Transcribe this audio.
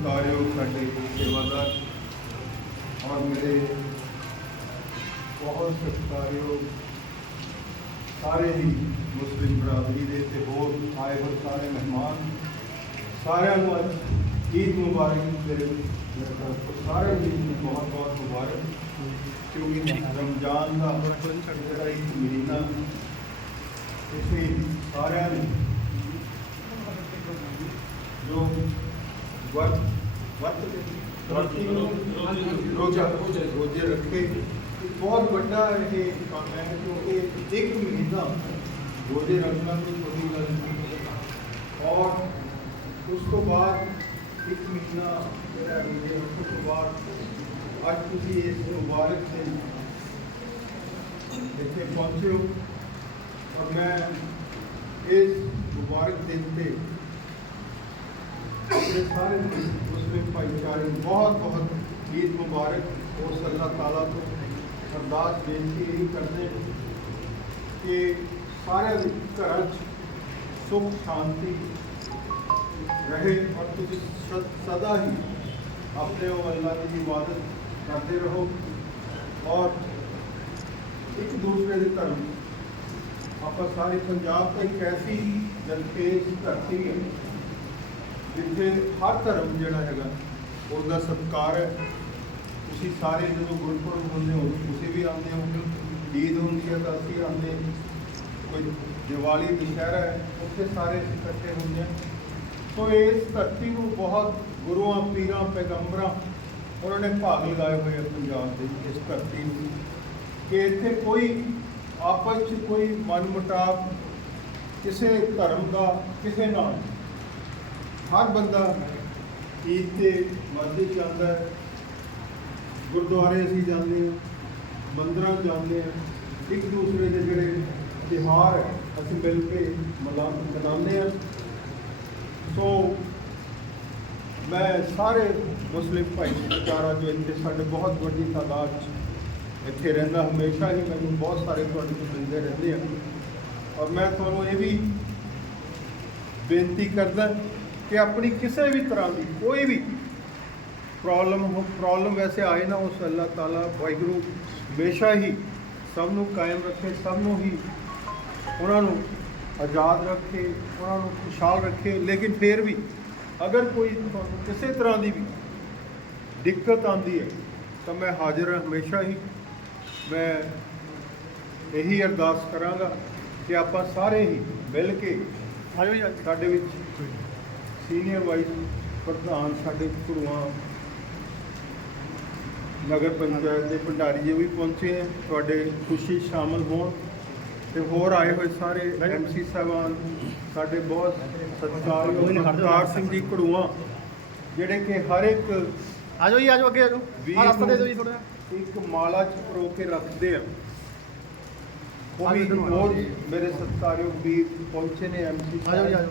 ਸਤਿਕਾਰਯੋਗ ਸਾਡੇ ਸੇਵਾਦਾਰ ਔਰ ਮੇਰੇ ਬਹੁਤ ਸਤਿਕਾਰਯੋਗ ਸਾਰੇ ਹੀ ਮੁਸਲਿਮ ਬਰਾਦਰੀ ਦੇ ਤੇ ਹੋਰ ਆਏ ਹੋਏ ਸਾਰੇ ਮਹਿਮਾਨ, ਸਾਰਿਆਂ ਨੂੰ ਅੱਜ ਈਦ ਮੁਬਾਰਕ ਮੇਰੇ ਸਾਰਿਆਂ ਨੂੰ ਬਹੁਤ ਬਹੁਤ ਮੁਬਾਰਕ, ਕਿਉਂਕਿ ਰਮਜ਼ਾਨ ਦਾ ਜਿਹੜਾ ਇੱਕ ਮਹੀਨਾ ਇਸੇ ਸਾਰਿਆਂ ਨੂੰ ਜੋ ਵਰਤ ਵਰਤ ਵਰਤੀ ਨੂੰ ਰੋਜ਼ਾ ਰੋਜ਼ੇ ਰੱਖੇ ਇੱਕ ਬਹੁਤ ਵੱਡਾ ਇਹ ਕੰਮ ਹੈ ਕਿਉਂਕਿ ਇੱਕ ਮਹੀਨਾ ਰੋਜ਼ੇ ਰੱਖਣਾ ਕੋਈ ਛੋਟੀ ਗੱਲ ਨਹੀਂ ਔਰ ਉਸ ਤੋਂ ਬਾਅਦ ਇੱਕ ਮਹੀਨਾ ਜਿਹੜਾ ਰੋਜ਼ੇ ਰੱਖਣ ਤੋਂ ਬਾਅਦ ਅੱਜ ਤੁਸੀਂ ਇਸ ਮੁਬਾਰਕ ਦਿਨ ਇੱਥੇ ਪਹੁੰਚੇ ਹੋ ਔਰ ਮੈਂ ਇਸ ਮੁਬਾਰਕ ਦਿਨ ਤੇ ਆਪਣੇ ਸਾਰੇ ਮੁਸਲਿਮ ਭਾਈਚਾਰੇ ਨੂੰ ਬਹੁਤ ਬਹੁਤ ਈਦ ਮੁਬਾਰਕ ਉਸ ਅੱਲਾਹ ਤਾਲਾ ਤੋਂ ਅਰਦਾਸ ਬੇਨਤੀ ਇਹ ਕਰਦੇ ਕਿ ਸਾਰਿਆਂ ਦੇ ਘਰਾਂ 'ਚ ਸੁਖ ਸ਼ਾਂਤੀ ਰਹੇ ਔਰ ਤੁਸੀਂ ਸਦ- ਸਦਾ ਹੀ ਆਪਣੇ ਉਹ ਅੱਲਾਹ ਦੀ ਇਬਾਦਤ ਕਰਦੇ ਰਹੋ ਔਰ ਇੱਕ ਦੂਸਰੇ ਦੇ ਧਰਮ ਆਪਾਂ ਸਾਰੇ ਪੰਜਾਬ ਤਾਂ ਇੱਕ ਐਸੀ ਜਨਤੇਜ ਧਰਤੀ ਹੈ ਜਿੱਥੇ ਹਰ ਧਰਮ ਜਿਹੜਾ ਹੈਗਾ, ਉਹਦਾ ਸਤਿਕਾਰ ਹੈ। ਤੁਸੀਂ ਸਾਰੇ ਜਦੋਂ ਗੁਰਪੁਰਬ ਹੁੰਦੇ ਹੋ, ਤੁਸੀਂ ਵੀ ਆਉਂਦੇ ਹੋ, ਈਦ ਹੁੰਦੀ ਹੈ ਤਾਂ ਅਸੀਂ ਆਉਂਦੇ ਕੋਈ ਦੀਵਾਲੀ, ਦੁਸ਼ਹਿਰਾ ਹੈ, ਉੱਥੇ ਸਾਰੇ ਅਸੀਂ ਇਕੱਠੇ ਹੁੰਦੇ ਹਾਂ। ਸੋ ਇਸ ਧਰਤੀ ਨੂੰ ਬਹੁਤ ਗੁਰੂਆਂ, ਪੀਰਾਂ, ਪੈਗੰਬਰਾਂ ਉਹਨਾਂ ਨੇ ਭਾਗ ਲਗਾਏ ਹੋਏ ਆ ਪੰਜਾਬ ਦੇ ਇਸ ਧਰਤੀ ਨੂੰ। ਕਿ ਇੱਥੇ ਕੋਈ ਆਪਸ 'ਚ ਕੋਈ ਮਨਮੁਟਾਵ ਕਿਸੇ ਧਰਮ ਦਾ, ਕਿਸੇ ਨਾਲ ਹਰ ਬੰਦਾ ਈਦ ਤੇ ਮਸਜਿਦ ਜਾਂਦਾ ਹੈ। ਗੁਰਦੁਆਰੇ ਅਸੀਂ ਜਾਂਦੇ ਹਾਂ, ਮੰਦਰਾਂ ਜਾਂਦੇ ਹਾਂ। ਇੱਕ ਦੂਸਰੇ ਦੇ ਜਿਹੜੇ ਤਿਉਹਾਰ ਅਸੀਂ ਮਿਲ ਕੇ ਮਨਾ ਮਨਾਉਂਦੇ ਹਾਂ। ਸੋ ਮੈਂ ਸਾਰੇ ਮੁਸਲਿਮ ਭਾਈਚਾਰਾ ਜੋ ਇੱਥੇ ਸਾਡੇ ਬਹੁਤ ਵੱਡੀ ਤਾਦਾਦ 'ਚ ਇੱਥੇ ਰਹਿੰਦਾ, ਹਮੇਸ਼ਾ ਹੀ ਮੈਨੂੰ ਬਹੁਤ ਸਾਰੇ ਤੁਹਾਡੇ ਤੋਂ ਮਿਲਦੇ ਰਹਿੰਦੇ ਆ। ਔਰ ਮੈਂ ਤੁਹਾਨੂੰ ਇਹ ਵੀ ਬੇਨਤੀ ਕਰਦਾ ਕਿ ਆਪਣੀ ਕਿਸੇ ਵੀ ਤਰ੍ਹਾਂ ਦੀ ਕੋਈ ਵੀ ਪ੍ਰੋਬਲਮ ਹੋ ਪ੍ਰੋਬਲਮ ਵੈਸੇ ਆਏ ਨਾ, ਉਸ ਅੱਲਾਹ ਤਾਲਾ, ਵਾਹਿਗੁਰੂ ਹਮੇਸ਼ਾ ਹੀ ਸਭ ਨੂੰ ਕਾਇਮ ਰੱਖੇ, ਸਭ ਨੂੰ ਹੀ ਉਹਨਾਂ ਨੂੰ ਆਜ਼ਾਦ ਰੱਖੇ, ਉਹਨਾਂ ਨੂੰ ਖੁਸ਼ਹਾਲ ਰੱਖੇ। ਲੇਕਿਨ ਫਿਰ ਵੀ ਅਗਰ ਕੋਈ ਤੁਹਾਨੂੰ ਕਿਸੇ ਤਰ੍ਹਾਂ ਦੀ ਵੀ ਦਿੱਕਤ ਆਉਂਦੀ ਹੈ, ਤਾਂ ਮੈਂ ਹਾਜ਼ਰ ਹਾਂ ਹਮੇਸ਼ਾ ਹੀ। ਮੈਂ ਇਹੀ ਅਰਦਾਸ ਕਰਾਂਗਾ ਕਿ ਆਪਾਂ ਸਾਰੇ ਹੀ ਮਿਲ ਕੇ ਆਇਓ ਜੀ ਸਾਡੇ ਵਿੱਚ ਸੀਨੀਅਰ ਵਾਈਸ ਪ੍ਰਧਾਨ ਸਾਡੇ ਘੜੂਆਂ ਨਗਰ ਪੰਚਾਇਤ ਦੇ ਭੰਡਾਰੀ ਜੀ ਵੀ ਪਹੁੰਚੇ ਹੈ ਤੁਹਾਡੇ ਖੁਸ਼ੀ ਸ਼ਾਮਲ ਹੋਣ ਤੇ ਹੋਰ ਆਏ ਹੋਏ ਸਾਰੇ ਐਮਸੀ ਸਾਹਿਬਾਨ ਸਾਡੇ ਬਹੁਤ ਸਤਿਕਾਰਯੋਗ ਸਰਕਾਰ ਸਿੰਘ ਜੀ ਘੜੂਆਂ ਜਿਹੜੇ ਕਿ ਹਰ ਇੱਕ ਆਜੋ ਜੀ ਆਜੋ ਅੱਗੇ ਆਜੋ ਆ ਰਸਤਾ ਦੇ ਦਿਓ ਜੀ ਥੋੜਾ ਇੱਕ ਮਾਲਾ ਚ ਪਰੋ ਕੇ ਰੱਖਦੇ ਆ। ਉਹ ਵੀ। ਬਹੁਤ ਮੇਰੇ ਸਤਿਕਾਰਯੋਗ ਵੀਰ ਪਹੁੰਚੇ ਨੇ ਐਮਸੀ ਆਜੋ ਜੀ ਆਜੋ